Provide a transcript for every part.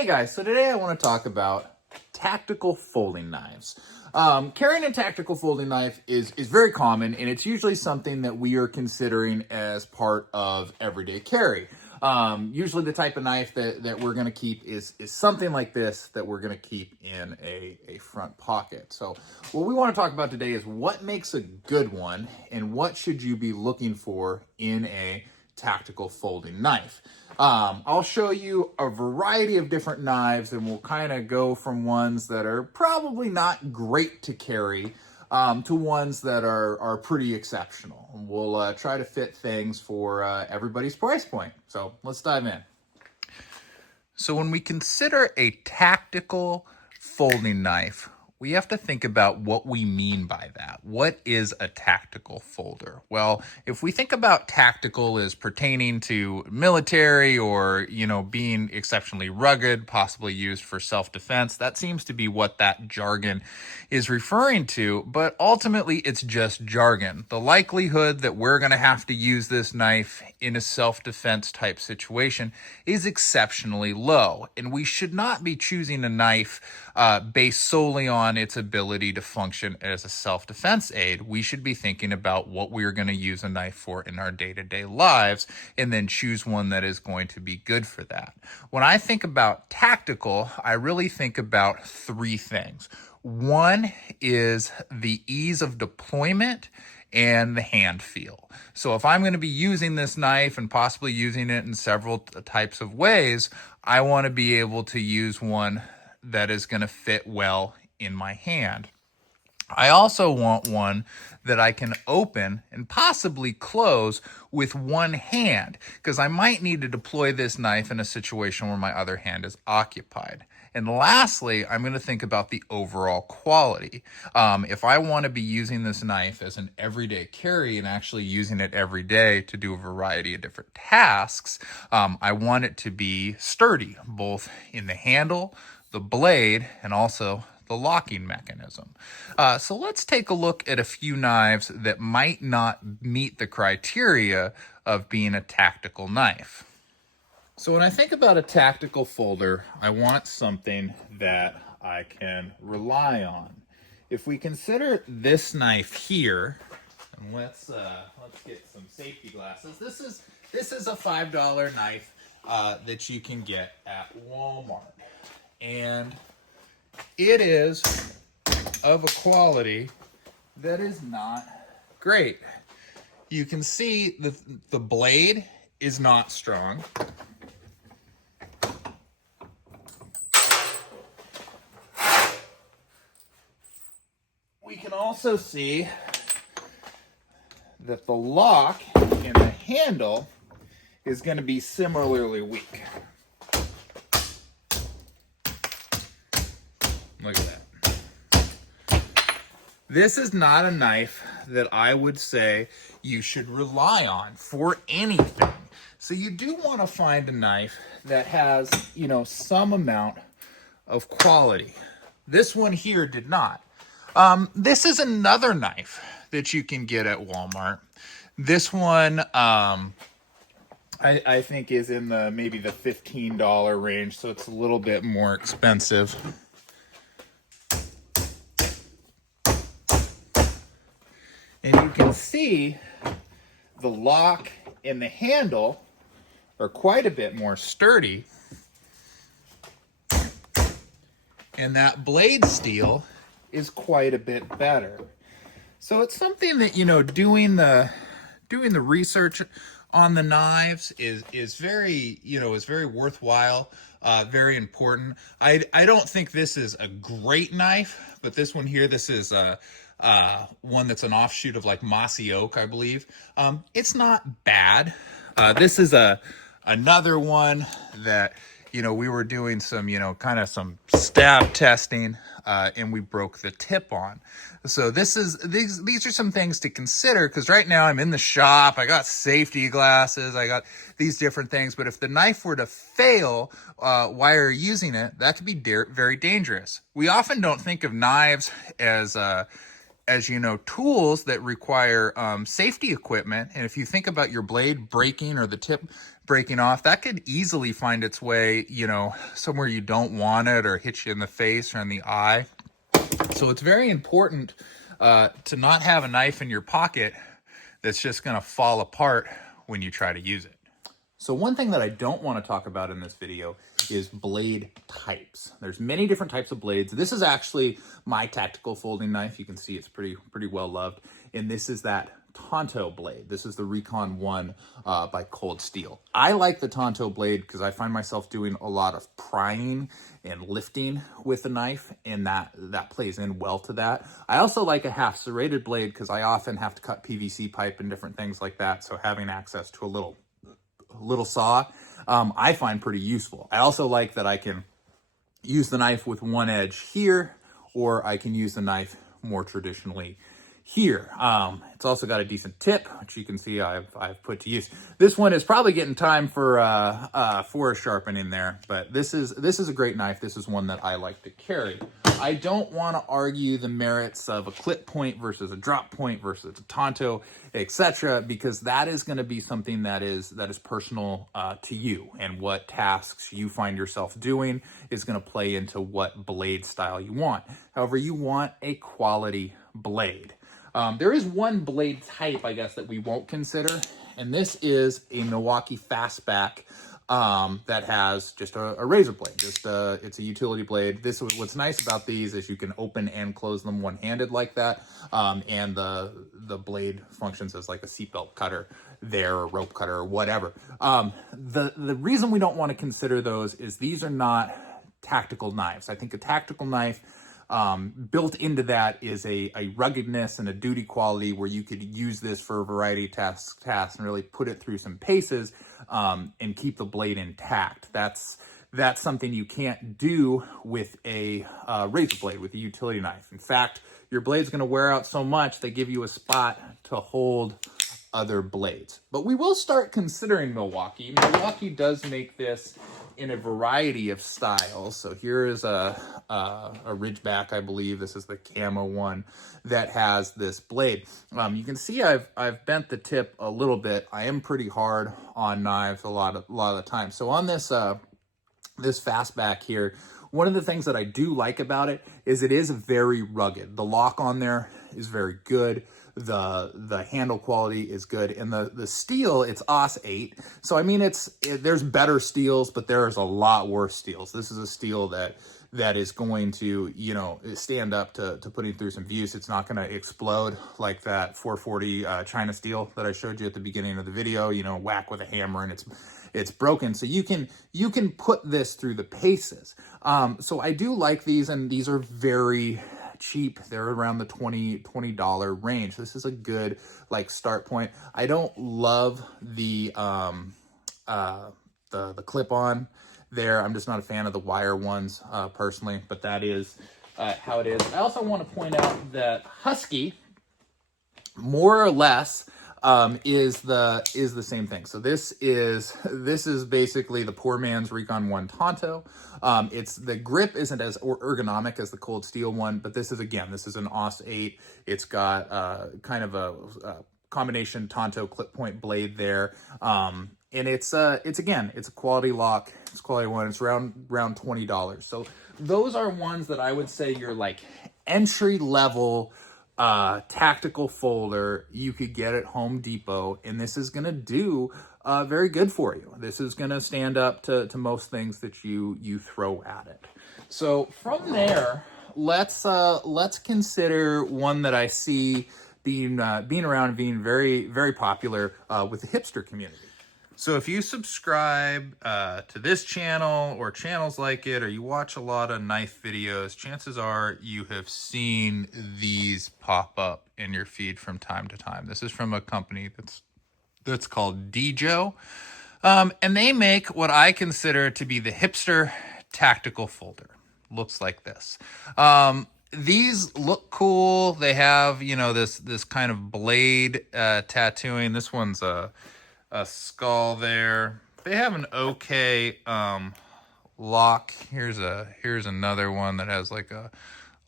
Hey guys, so today I want to talk about tactical folding knives. Carrying a tactical folding knife is very common, and it's usually something that we are considering as part of everyday carry. Usually the type of knife that we're going to keep is something like this that we're going to keep in a front pocket. So what we want to talk about today is what makes a good one and what should you be looking for in a tactical folding knife. I'll show you a variety of different knives, and we'll kind of go from ones that are probably not great to carry to ones that are pretty exceptional. And we'll try to fit things for everybody's price point. So let's dive in. So when we consider a tactical folding knife, we have to think about what we mean by that. What is a tactical folder? Well, if we think about tactical as pertaining to military or, being exceptionally rugged, possibly used for self-defense, that seems to be what that jargon is referring to, but ultimately it's just jargon. The likelihood that we're going to have to use this knife in a self-defense type situation is exceptionally low, and we should not be choosing a knife based solely on its ability to function as a self-defense aid. We should be thinking about what we're going to use a knife for in our day-to-day lives and then choose one that is going to be good for that. When I think about tactical, I really think about three things. One is the ease of deployment and the hand feel. So if I'm going to be using this knife and possibly using it in several types of ways, I want to be able to use one that is going to fit well in my hand. I also want one that I can open and possibly close with one hand, because I might need to deploy this knife in a situation where my other hand is occupied. And lastly, I'm going to think about the overall quality. If I want to be using this knife as an everyday carry and actually using it every day to do a variety of different tasks, I want it to be sturdy, both in the handle, the blade, and also the locking mechanism. So let's take a look at a few knives that might not meet the criteria of being a tactical knife. So when I think about a tactical folder, I want something that I can rely on. If we consider this knife here, and let's get some safety glasses. This is a $5 knife that you can get at Walmart, and it is of a quality that is not great. You can see the blade is not strong. We can also see that the lock in the handle is going to be similarly weak. Look at that. This is not a knife that I would say you should rely on for anything. So you do want to find a knife that has, some amount of quality. This one here did not. This is another knife that you can get at Walmart. This one, I think is in maybe the $15 range, so it's a little bit more expensive. And you can see the lock and the handle are quite a bit more sturdy. And that blade steel is quite a bit better. So it's something that, doing the research on the knives is very, is very worthwhile, very important. I don't think this is a great knife, but this one here, this is one that's an offshoot of like mossy oak, I believe. It's not bad. This is another one that, we were doing some, kind of some stab testing, and we broke the tip on. So these are some things to consider, because right now I'm in the shop. I got safety glasses. I got these different things. But if the knife were to fail while you're using it, that could be very dangerous. We often don't think of knives as tools that require safety equipment. And if you think about your blade breaking or the tip breaking off, that could easily find its way, you know, somewhere you don't want it, or hit you in the face or in the eye. So it's very important to not have a knife in your pocket that's just going to fall apart when you try to use it. So one thing that I don't want to talk about in this video is blade types. There's many different types of blades. This is actually my tactical folding knife. You can see it's pretty well loved. And this is that Tonto blade. This is the Recon 1 by Cold Steel. I like the Tonto blade because I find myself doing a lot of prying and lifting with the knife, and that plays in well to that. I also like a half serrated blade because I often have to cut PVC pipe and different things like that, so having access to a little saw I find pretty useful. I also like that I can use the knife with one edge here, or I can use the knife more traditionally here. It's also got a decent tip, which you can see I've put to use. This one is probably getting time for a sharpening there, but this is a great knife. This is one that I like to carry. I don't want to argue the merits of a clip point versus a drop point versus a Tonto, etc., because that is going to be something that is personal to you, and what tasks you find yourself doing is going to play into what blade style you want. However, you want a quality blade. There is one blade type, I guess, that we won't consider, and this is a Milwaukee Fastback that has just a razor blade. It's a utility blade. What's nice about these is you can open and close them one-handed like that, and the blade functions as like a seatbelt cutter there, or rope cutter, or whatever. The reason we don't want to consider those is these are not tactical knives. I think a tactical knife, built into that is a ruggedness and a duty quality where you could use this for a variety of tasks and really put it through some paces and keep the blade intact. That's something you can't do with a razor blade, with a utility knife. In fact, your blade's going to wear out so much they give you a spot to hold other blades. But we will start considering Milwaukee. Milwaukee does make this in a variety of styles. So here is a Ridgeback, I believe. This is the camo one that has this blade. You can see I've bent the tip a little bit. I am pretty hard on knives a lot of the time. So on this this Fastback here, one of the things that I do like about it is very rugged. The lock on there is very good. The handle quality is good, and the steel, it's AUS 8. So I mean, there's better steels, but there's a lot worse steels. This is a steel that is going to, you know, stand up to putting through some abuse. It's not going to explode like that 440 China steel that I showed you at the beginning of the video. You know, whack with a hammer and it's broken. So you can put this through the paces. So I do like these, and these are very cheap. They're around the $20 range. This is a good like start point. I don't love the clip-on there. I'm just not a fan of the wire ones personally, but that is how it is. I also want to point out that Husky, more or less, is the same thing. So this is basically the poor man's Recon 1 Tonto. The grip isn't as ergonomic as the Cold Steel one, but this is an AUS 8. It's got kind of a combination Tonto clip point blade there. And it's a quality lock. It's quality one. It's around $20. So those are ones that I would say you're like entry level tactical folder you could get at Home Depot, and this is going to do very good for you. This is going to stand up to most things that you throw at it. So from there, let's consider one that I see being around, being very, very popular with the hipster community. So if you subscribe to this channel or channels like it, or you watch a lot of knife videos, chances are you have seen these pop up in your feed from time to time. This is from a company that's called Dijo, and they make what I consider to be the hipster tactical folder. Looks like this. These look cool. They have, you know, this kind of blade tattooing. This one's a skull there. They have an okay lock. Here's another one that has like a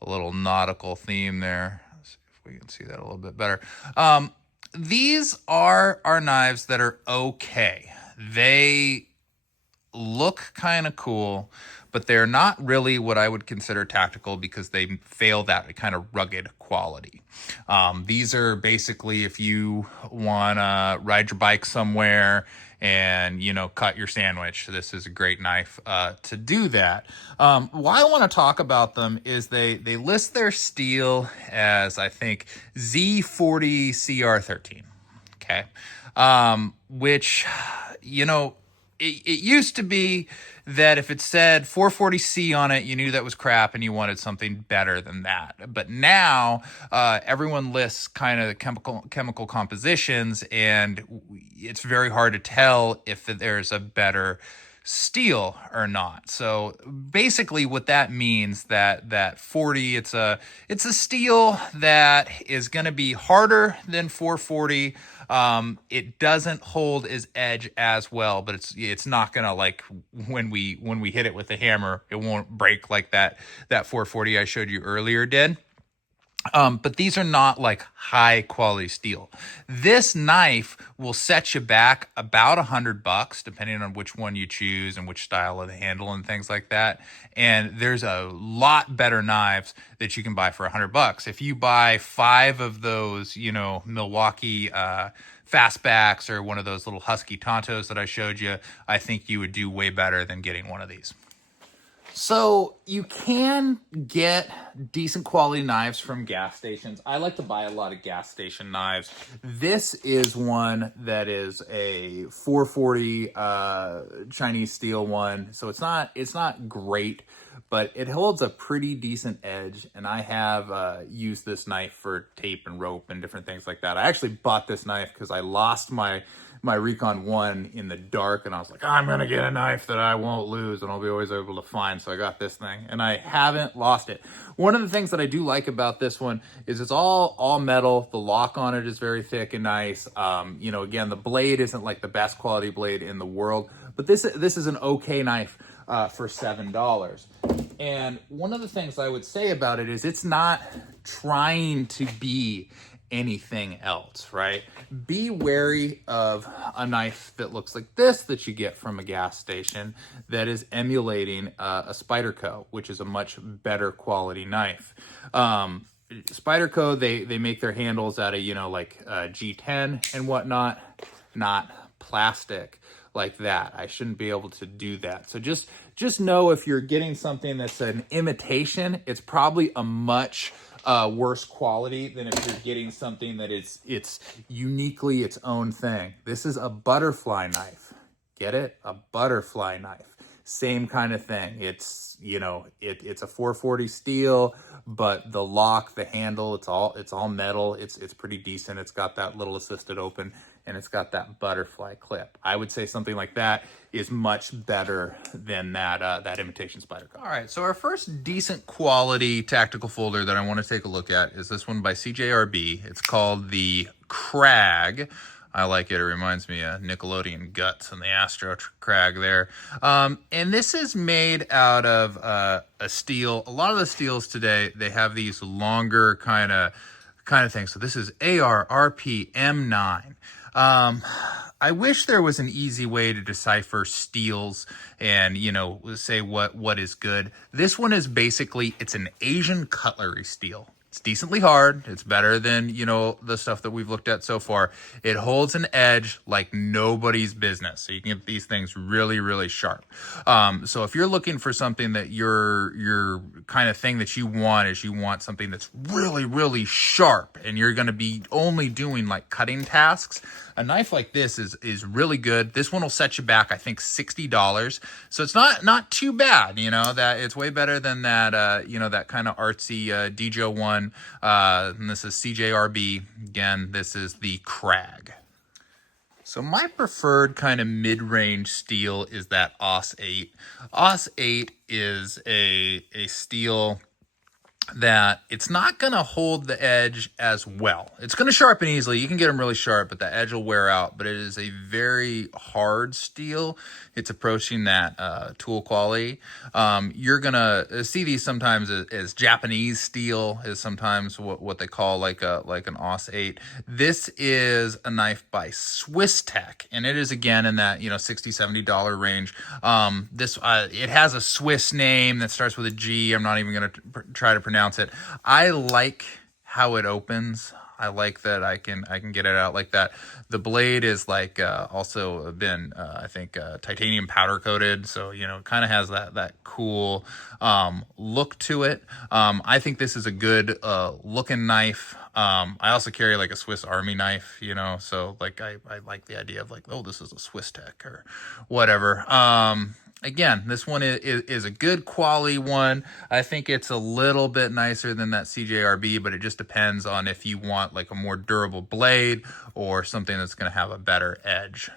little nautical theme there. Let's see if we can see that a little bit better. These are knives that are okay. They look kind of cool, but they're not really what I would consider tactical because they fail that kind of rugged quality. These are basically if you want to ride your bike somewhere and, you know, cut your sandwich. This is a great knife to do that. Why I want to talk about them is they list their steel as, I think, Z40 CR13. Okay. Which, you know, it used to be that if it said 440C on it, you knew that was crap and you wanted something better than that. But now everyone lists kind of chemical compositions, and it's very hard to tell if there's a better steel or not. So basically what that means that 40, it's a steel that is going to be harder than 440. It doesn't hold its edge as well, but it's not going to, like, when we hit it with the hammer, it won't break like that 440 I showed you earlier did. But these are not like high quality steel. This knife will set you back about $100, depending on which one you choose and which style of the handle and things like that. And there's a lot better knives that you can buy for $100. If you buy 5 of those, you know, Milwaukee fastbacks or one of those little Husky Tontos that I showed you, I think you would do way better than getting one of these. So you can get decent quality knives from gas stations. I like to buy a lot of gas station knives. This is one that is a 440 Chinese steel one. So it's not great, but it holds a pretty decent edge. And I have used this knife for tape and rope and different things like that. I actually bought this knife because I lost my Recon 1 in the dark, and I was like, I'm gonna get a knife that I won't lose and I'll be always able to find. So I got this thing, and I haven't lost it. One of the things that I do like about this one is it's all metal. The lock on it is very thick and nice. You know, again, the blade isn't like the best quality blade in the world, but this is an okay knife for $7. And one of the things I would say about it is it's not trying to be anything else, right? Be wary of a knife that looks like this that you get from a gas station that is emulating a Spyderco, which is a much better quality knife. Spyderco, they make their handles out of, you know, like G10 and whatnot, not plastic like that. I shouldn't be able to do that. So just know if you're getting something that's an imitation, it's probably a much worse quality than if you're getting something that it's uniquely its own thing. This is a butterfly knife. Get it? A butterfly knife. Same kind of thing. It's, you know, it's a 440 steel, but the lock, the handle, it's all metal. It's pretty decent. It's got that little assisted open, and it's got that butterfly clip. I would say something like that is much better than that imitation Spyderco. All right, so our first decent quality tactical folder that I want to take a look at is this one by CJRB. It's called the Crag. I like it. It reminds me of Nickelodeon Guts and the Astro Crag there. And this is made out of a steel. A lot of the steels today, they have these longer kind of things. So this is ARRP M9. I wish there was an easy way to decipher steels and, you know, say what is good. This one is basically, it's an Asian cutlery steel. It's decently hard. It's better than, you know, the stuff that we've looked at so far. It holds an edge like nobody's business. So you can get these things really, really sharp. So if you're looking for something that your kind of thing that you want is you want something that's really, really sharp and you're going to be only doing like cutting tasks, a knife like this is really good. This one will set you back, I think, $60. So it's not too bad, you know, that it's way better than that, you know, that kind of artsy Dijo one. And this is CJRB. Again, this is the Crag. So my preferred kind of mid-range steel is that AUS 8. AUS 8 is a steel that it's not going to hold the edge as well. It's going to sharpen easily. You can get them really sharp, but the edge will wear out. But it is a very hard steel. It's approaching that tool quality. You're going to see these sometimes as Japanese steel, is sometimes what they call like an Aus 8. This is a knife by Swiss Tech, and it is again in that $60-$70 range. This it has a Swiss name that starts with a G. I'm not even going to try to pronounce it. I like how it opens. I like that I can get it out like that. The blade is like also been I think titanium powder coated, so it kind of has that cool look to it. I think this is a good looking knife. I also carry like a Swiss Army knife, so like I like the idea of like, oh, this is a Swiss Tech or whatever. Again, this one is a good quality one. I think it's a little bit nicer than that CJRB, but it just depends on if you want like a more durable blade or something that's going to have a better edge.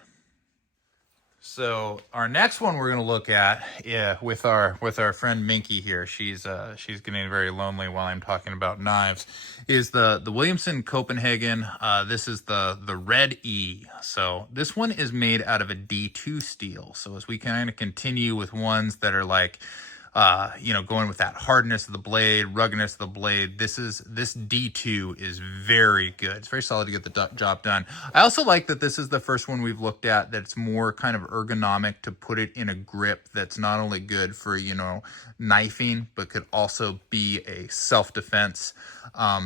So our next one we're going to look at, with our friend Minky here. She's getting very lonely while I'm talking about knives. Is the Williamson Copenhagen. This is the Red E. So this one is made out of a D2 steel. So as we kind of continue with ones that are like going with that hardness of the blade, ruggedness of the blade. This D2 is very good. It's very solid to get the job done. I also like that this is the first one we've looked at that's more kind of ergonomic to put it in a grip that's not only good for, knifing, but could also be a self-defense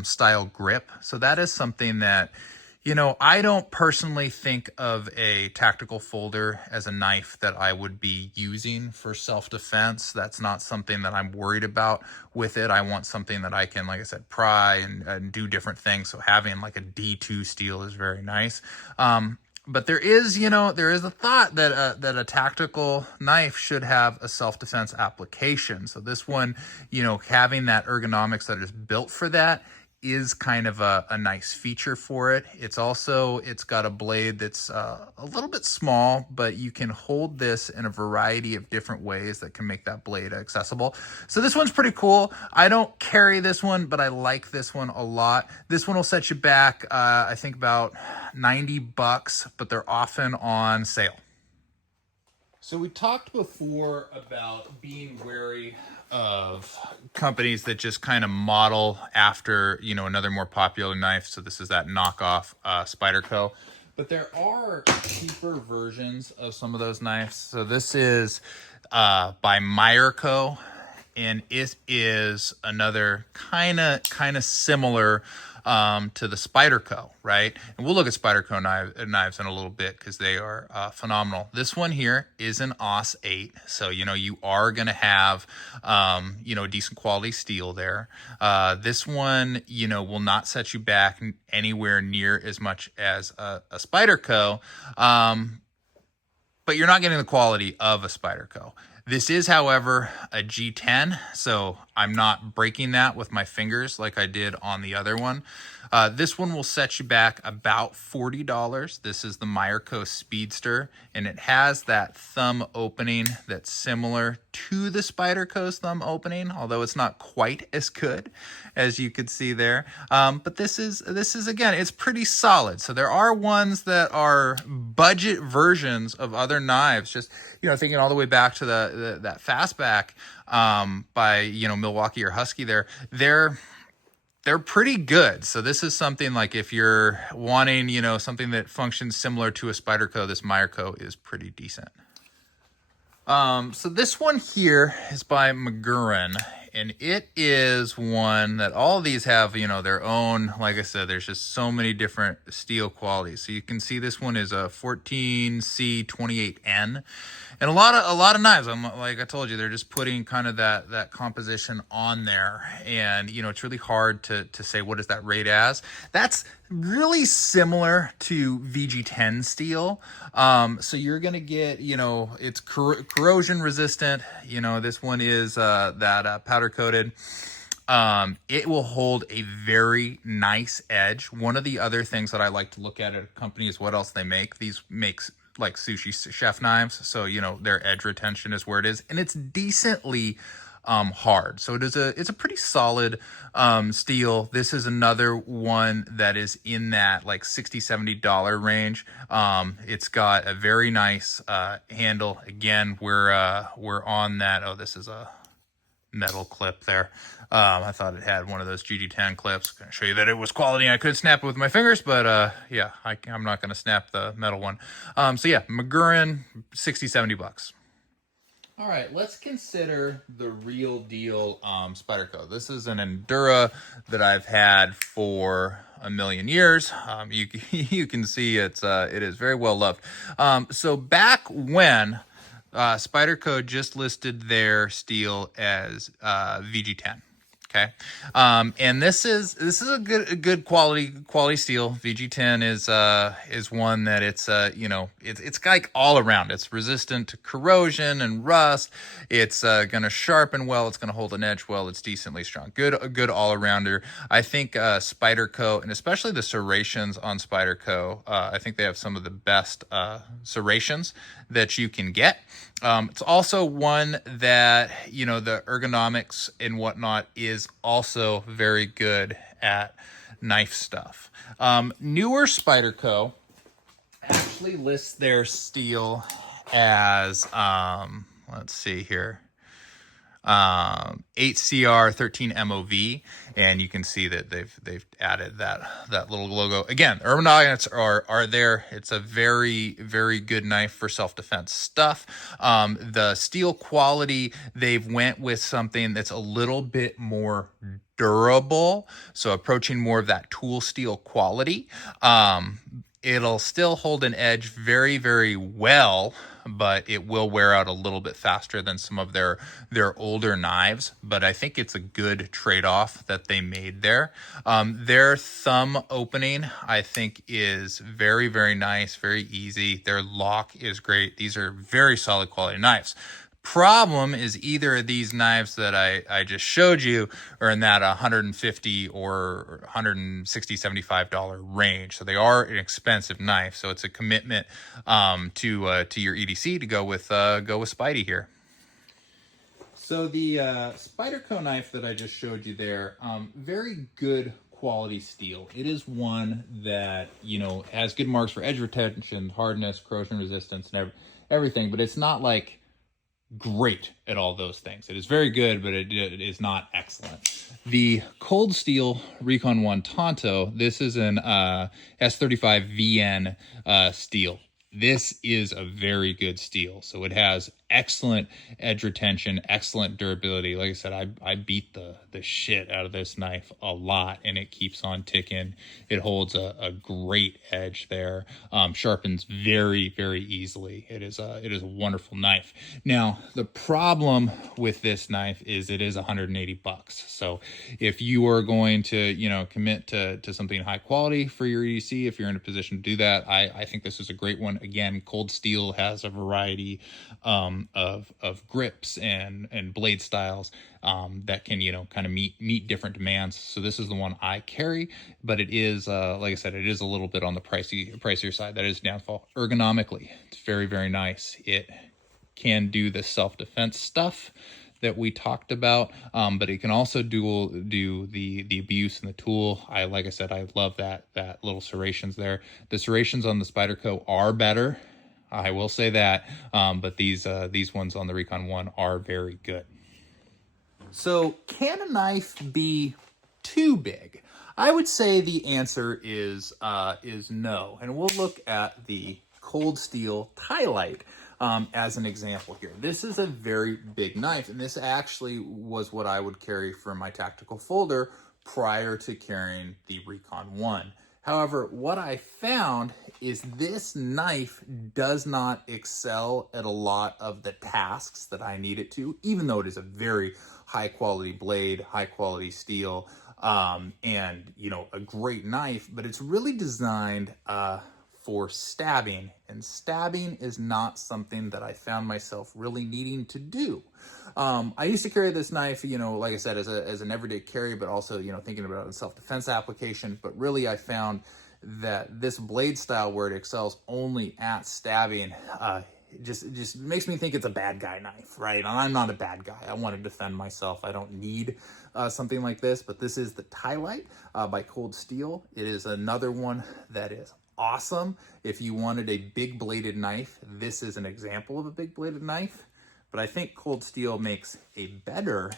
style grip. So that is something that, I don't personally think of a tactical folder as a knife that I would be using for self-defense. That's not something that I'm worried about with it. I want something that I can, like I said, pry and do different things. So having like a D2 steel is very nice. But there is a thought that a tactical knife should have a self-defense application. So this one, having that ergonomics that is built for that is kind of a nice feature for it. It's got a blade that's a little bit small, but you can hold this in a variety of different ways that can make that blade accessible. So this one's pretty cool. I don't carry this one, but I like this one a lot. This one will set you back, I think about $90, but they're often on sale. So we talked before about being wary of companies that just kind of model after, another more popular knife. So this is that knockoff Spyderco. But there are cheaper versions of some of those knives. So this is by Meyerco, and it is another kind of similar to the Spyderco, right? And we'll look at Spyderco knives in a little bit because they are phenomenal. This one here is an Aus 8, so you are going to have decent quality steel there. This one will not set you back anywhere near as much as a Spyderco, but you're not getting the quality of a Spyderco. This is, however, a G10, so I'm not breaking that with my fingers like I did on the other one. This one will set you back about $40. This is the Meyerco Speedster, and it has that thumb opening that's similar to the Spyderco's thumb opening, although it's not quite as good as you could see there. But this is again, it's pretty solid. So there are ones that are budget versions of other knives, just thinking all the way back to that Fastback by Milwaukee or Husky there. They're pretty good. So this is something like if you're wanting, something that functions similar to a Spyderco, this Meyerco is pretty decent. So this one here is by Magurin, and it is one that all of these have, their own, like I said, there's just so many different steel qualities. So you can see this one is a 14C28N, and a lot of knives, like I told you, they're just putting kind of that composition on there, and it's really hard to say what is that rate as. That's really similar to VG10 steel. So you're gonna get, it's corrosion resistant. This one is that powder coated. It will hold a very nice edge. One of the other things that I like to look at a company is what else they make. These makes like sushi chef knives, so their edge retention is where it is, and it's decently hard. So it's a pretty solid steel. This is another one that is in that like $60-$70 range. It's got a very nice handle. Again, we're on that. Oh, this is a metal clip there. I thought it had one of those GD10 clips. Going to show you that it was quality. I could snap it with my fingers, but yeah, I'm not going to snap the metal one. So yeah, Magurin, 60-70 bucks. All right, let's consider the real deal Spyderco. This is an Endura that I've had for a million years. You can see it is very well loved. So back when Spyderco just listed their steel as VG10. Okay, and this is a good quality steel. VG10 is one that it's it's like all around. It's resistant to corrosion and rust. It's gonna sharpen well. It's gonna hold an edge well. It's decently strong. A good all arounder. I think Spyderco, and especially the serrations on Spyderco, I think they have some of the best serrations that you can get. It's also one that, the ergonomics and whatnot is also very good at knife stuff. Newer Spyderco actually lists their steel as, let's see here, 8CR 13 MOV, and you can see that they've added that little logo. Again, ergonomics are there. It's a very, very good knife for self-defense stuff. The steel quality, they've went with something that's a little bit more durable, so approaching more of that tool steel quality. It'll still hold an edge very, very well, but it will wear out a little bit faster than some of their older knives. But I think it's a good trade-off that they made there. Their thumb opening, I think, is very, very nice, very easy. Their lock is great. These are very solid quality knives. Problem is either of these knives that I just showed you are in that $150 or $160, $75 range. So they are an expensive knife. So it's a commitment to your EDC to go with Spidey here. So the Spyderco knife that I just showed you there, very good quality steel. It is one that, has good marks for edge retention, hardness, corrosion resistance, and everything, but it's not like great at all those things. It is very good, but it is not excellent. The Cold Steel Recon 1 Tonto, this is an S35 VN steel. This is a very good steel. So it has excellent edge retention, excellent durability. Like I said, I beat the shit out of this knife a lot, and it keeps on ticking. It holds a great edge there. Sharpens very, very easily. It is a wonderful knife. Now, the problem with this knife is it is 180 bucks. So if you are going to, commit to something high quality for your EDC, if you're in a position to do that, I think this is a great one. Again, Cold Steel has a variety of grips and blade styles that can kind of meet different demands. So this is the one I carry, but it is like I said, it is a little bit on the pricier side. That is downfall. Ergonomically, it's very, very nice. It can do the self-defense stuff that we talked about, but it can also do the abuse and the tool. Like I said, I love that little serrations there. The serrations on the Spyderco are better, I will say that, but these ones on the Recon 1 are very good. So can a knife be too big? I would say the answer is no, and we'll look at the Cold Steel Tylite as an example here. This is a very big knife, and this actually was what I would carry for my tactical folder prior to carrying the Recon 1. However, what I found is this knife does not excel at a lot of the tasks that I need it to, even though it is a very high quality blade, high quality steel, and a great knife, but it's really designed for stabbing, and stabbing is not something that I found myself really needing to do. I used to carry this knife, like I said, as an everyday carry, but also, thinking about it in self-defense application. But really, I found that this blade style, where it excels only at stabbing, it just makes me think it's a bad guy knife, right? And I'm not a bad guy. I want to defend myself. I don't need something like this, but this is the Tylite by Cold Steel. It is another one that is awesome. If you wanted a big bladed knife, this is an example of a big bladed knife, but I think Cold Steel makes a better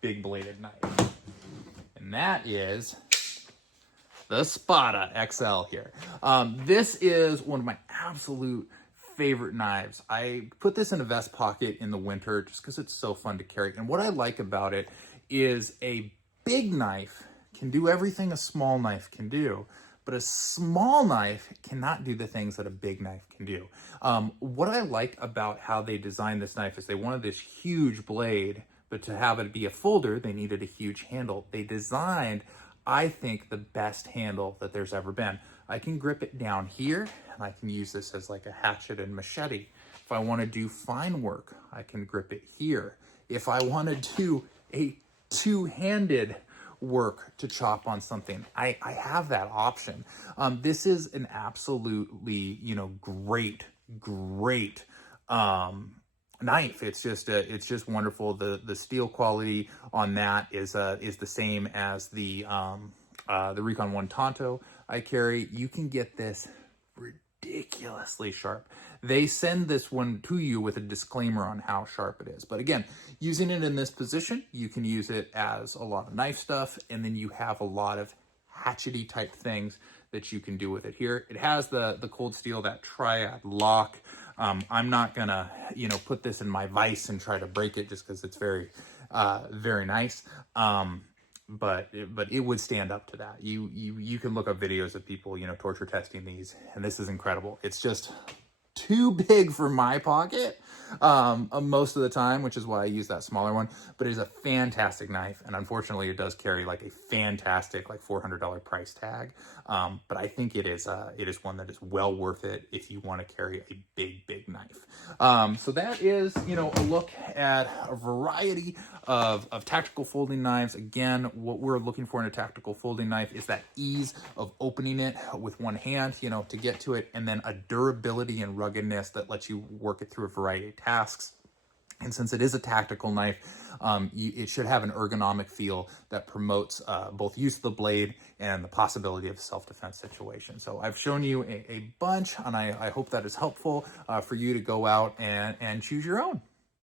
big bladed knife. And that is the Spada XL here. This is one of my absolute favorite knives. I put this in a vest pocket in the winter just because it's so fun to carry. And what I like about it is a big knife can do everything a small knife can do, but a small knife cannot do the things that a big knife can do. What I like about how they designed this knife is they wanted this huge blade, but to have it be a folder, they needed a huge handle. They designed, I think, the best handle that there's ever been. I can grip it down here, and I can use this as like a hatchet and machete. If I want to do fine work, I can grip it here. If I want to do a two-handed work to chop on something, I have that option. This is an absolutely, great knife. It's just wonderful. The steel quality on that is the same as the Recon One Tonto I carry. You can get this ridiculously sharp. They send this one to you with a disclaimer on how sharp it is. But again, using it in this position, you can use it as a lot of knife stuff, and then you have a lot of hatchety type things that you can do with it here. It has the Cold Steel, that triad lock. I'm not gonna, put this in my vise and try to break it just because it's very nice. But it would stand up to that. You can look up videos of people, torture testing these, and this is incredible. It's just too big for my pocket most of the time, which is why I use that smaller one. But it is a fantastic knife, and unfortunately it does carry like a fantastic $400 price tag. But I think it is one that is well worth it if you want to carry a big knife. So that is, a look at a variety of tactical folding knives. Again, what we're looking for in a tactical folding knife is that ease of opening it with one hand, to get to it, and then a durability and ruggedness that lets you work it through a variety of tasks. And since it is a tactical knife, it should have an ergonomic feel that promotes both use of the blade and the possibility of a self-defense situation. So I've shown you a bunch, and I hope that is helpful for you to go out and choose your own.